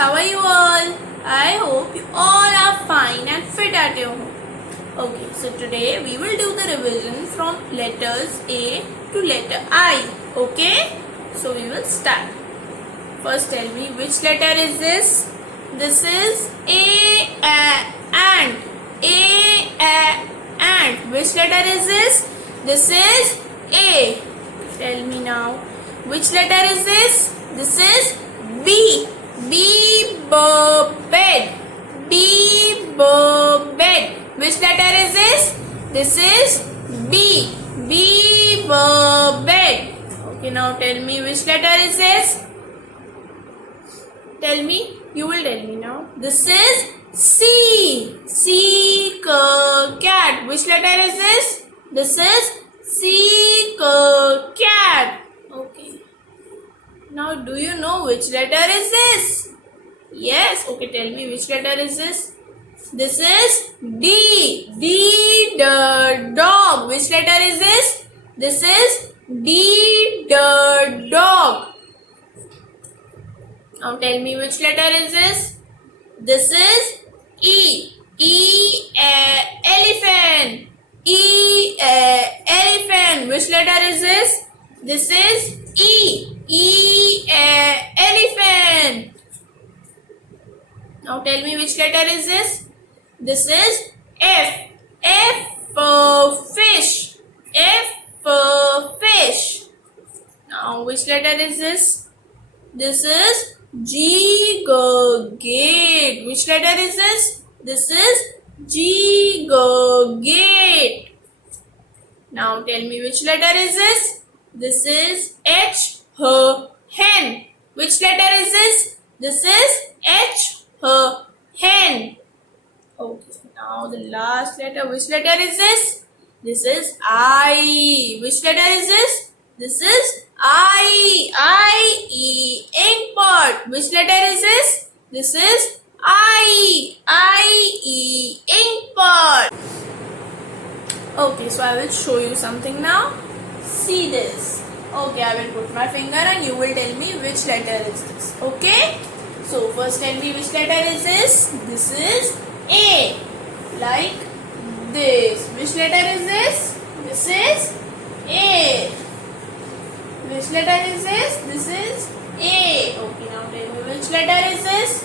how are you all? I hope you all are fine and fit at your home. Okay, so today we will do the revision from letters A to letter I. Okay, so we will start. First tell me which letter is this? This is A, and. And. Which letter is this? This is A. Tell me now. Which letter is this? This is B. Bed. Bed. Which letter is this? This is B. Bed. Okay, now tell me which letter is this? Tell me. You will tell me now. This is C. Cat. Which letter is this? This is C. Cat. Okay. Now, do you know which letter is this? Yes. Okay, tell me which letter is this? This is D. The dog. Which letter is this? This is D. The dog. Now, tell me which letter is this? This is E. Elephant. Elephant. Which letter is this? This is E. Elephant. Now tell me which letter is this? This is F. For fish. For fish. Now which letter is this? This is G. Gate. Which letter is this? This is G. Gate. Now tell me which letter is this? This is H. Hen. Which letter is this? This is H. Hen. Okay, now the last letter. Which letter is this? This is I. Which letter is this? This is I. Inkpot. Which letter is this? This is I. Inkpot. Okay, so I will show you something now. See this. Okay, I will put my finger and you will tell me which letter is this. Okay? So first tell me which letter is this? This is A. Like this. Which letter is this? This is A. Which letter is this? This is A. Okay, now tell me which letter is this?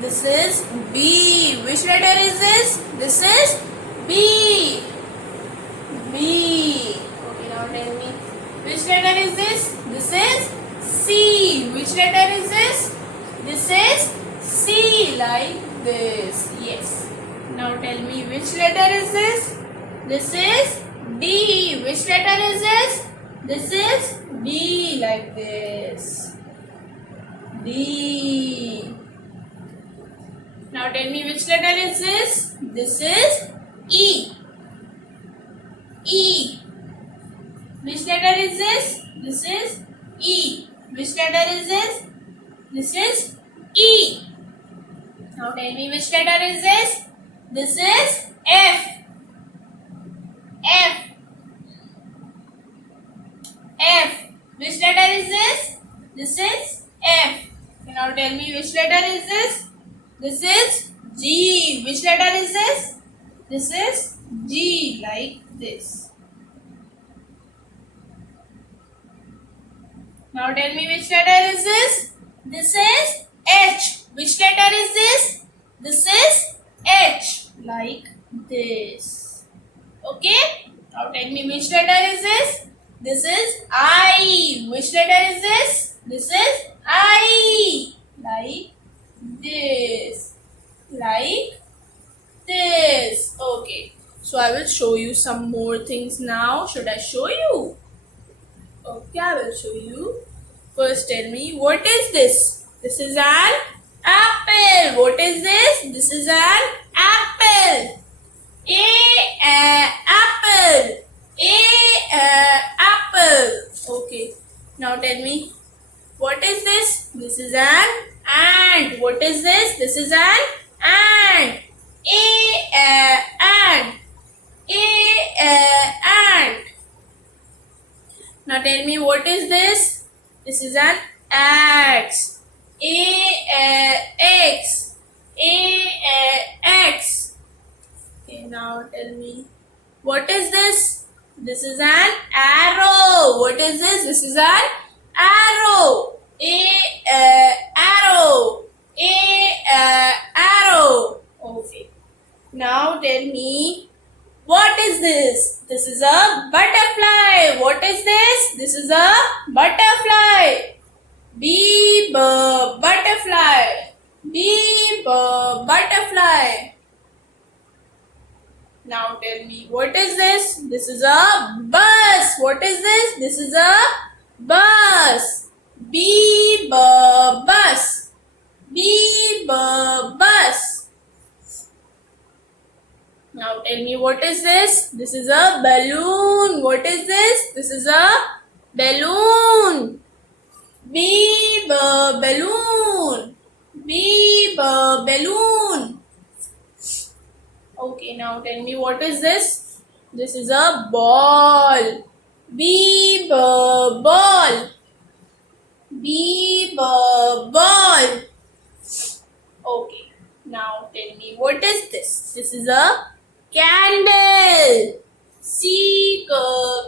This is B. Which letter is this? This is B. Okay, now tell me which letter is this? This is C. Which letter is this? This is C, like this. Yes. Now tell me which letter is this? This is D. Which letter is this? This is D, like this. D. Now tell me which letter is this? This is E. Which letter is this? This is E. Which letter is this? This is E. Now tell me which letter is this? This is F. Which letter is this? This is F. Now tell me which letter is this? This is G. Which letter is this? This is G, like this. Now tell me which letter is this? This is H. Which letter is this? This is H, like this. Okay? Now tell me which letter is this? This is I. Which letter is this? This is I, like this. Like this. Okay. So I will show you some more things now. Should I show you? Okay, I will show you. First tell me, what is this? This is an apple. What is this? This is an apple. Apple. Apple. Okay. Now tell me, what is this? This is an ant. What is this? This is an ant. Ant. Ant. Now tell me, what is this? This is an axe. A This is a butterfly. What is this? This is a butterfly. B butterfly. B butterfly. Now tell me, what is this? This is a bus. What is this? This is a bus. B bus. B bus. Now tell me, what is this? This is a balloon. What is this? This is a balloon. B balloon. B balloon. Okay, now tell me, what is this? This is a ball. B ball. B ball. Okay, now tell me, what is this? This is a candle. C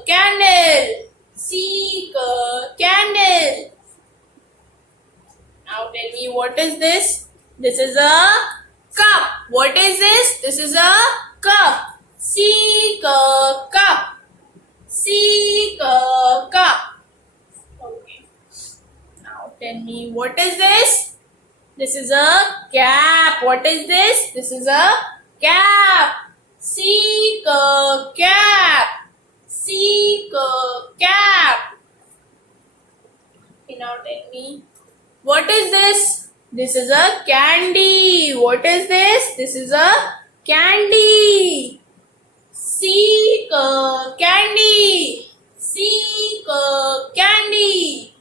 candle. C candle. Now tell me, what is this? This is a cup. What is this? This is a cup. C cup. C cup. Okay. Now tell me, what is this? This is a cap. What is this? This is a cap. C cap. C cap. Okay, now tell me, what is this? This is a candy. What is this? This is a candy. C candy. C candy.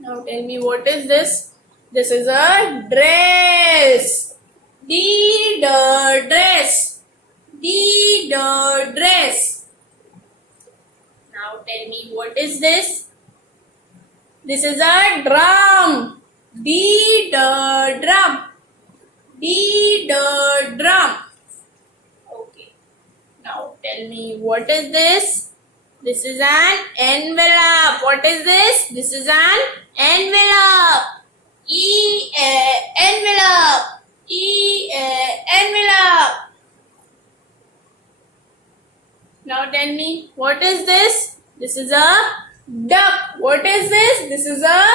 Now tell me, what is this? This is a dress. D dress. D dress. Now tell me, what is this? This is a drum. D drum. D drum. Okay. Now tell me, what is this? This is an envelope. What is this? This is an envelope. Envelope. Envelope. Now tell me, what is this? This is a duck. What is this? This is a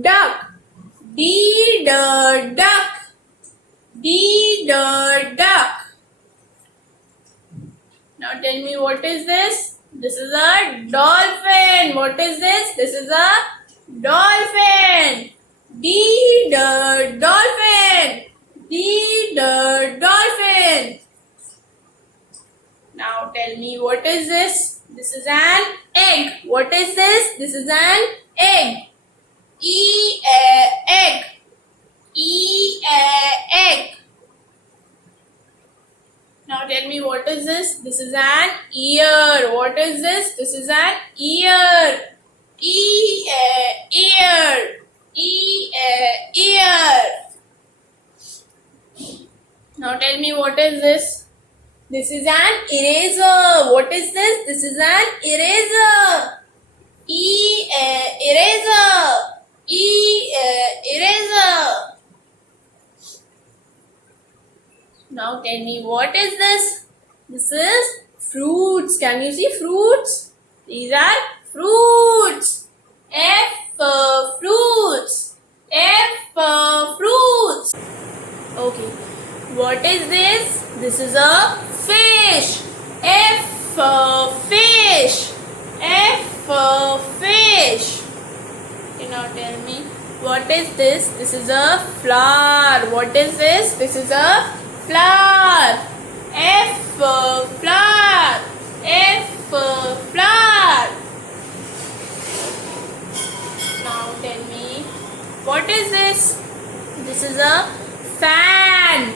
duck. D duck. D duck. Now tell me, what is this? This is a dolphin. What is this? This is a dolphin. D dolphin. D dolphin. Now tell me, what is this? This is an egg. What is this? This is an egg. Egg. Egg. Now tell me, what is this? This is an ear. What is this? This is an ear. Ear. Ear. Now tell me, what is this? This is an eraser. What is this? This is an eraser. Eraser. Eraser. Now tell me, what is this? This is fruits. Can you see fruits? These are fruits. F for fruits. F for fruits. Okay. What is this? This is a fish. F for fish. F for fish. Okay, now tell me, what is this? This is a flower. What is this? This is a flower. F for flower. F for flower. Now tell me, what is this? This is a fan.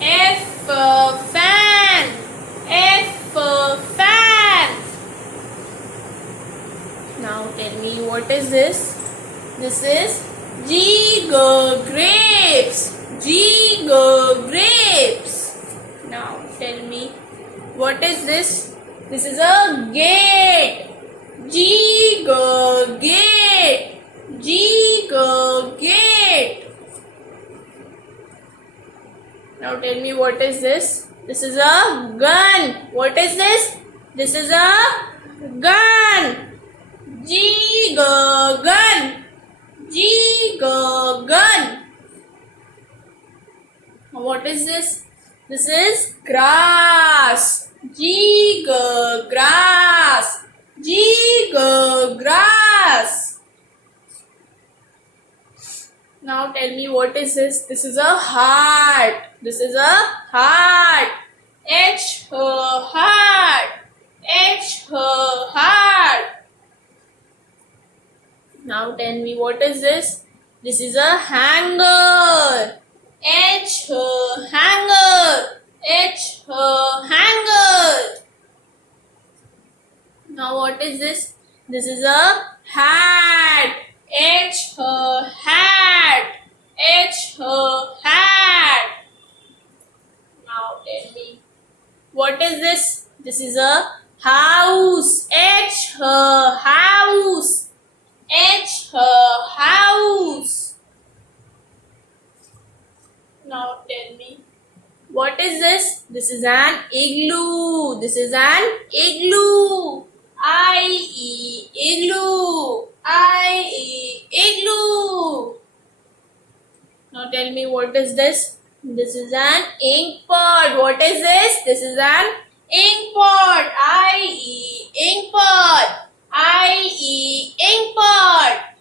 F for fan. F for fan. Now tell me, what is this? This is grapes. Grapes. Now tell me, what is this? This is a gate. Gate. Gate. Now tell me, what is this? This is a gun. What is this? This is a gun. G gun. G gun. What is this? This is grass. G grass. G grass. Now tell me what is this? This is a heart. This is a heart. H heart. H heart. Now tell me what is this? This is a hanger. H hanger. H hanger. Now what is this? This is a hat. H hat. H hat. Now tell me what is this? This is a house. H house. H house. Now tell me what is this? This is an igloo. This is an igloo. Igloo. Igloo. Now tell me what is this? This is an ink pot. What is this? This is an ink pot. Ink pot. Ink pot.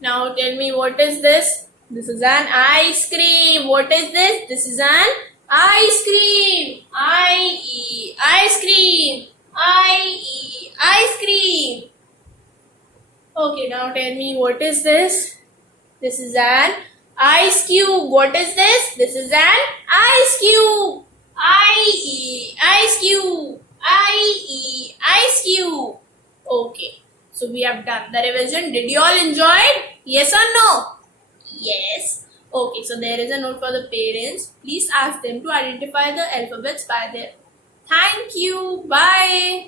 Now tell me what is this? This is an ice cream. What is this? This is an ice cream. Ice cream. Ice cream. Okay, now tell me what is this? This is an ice cube. What is this? This is an ice cube. Ice cube. Ice cube. Okay, so we have done the revision. Did you all enjoy it? Yes or no? Yes. Okay, so there is a note for the parents. Please ask them to identify the alphabets by their. Thank you. Bye.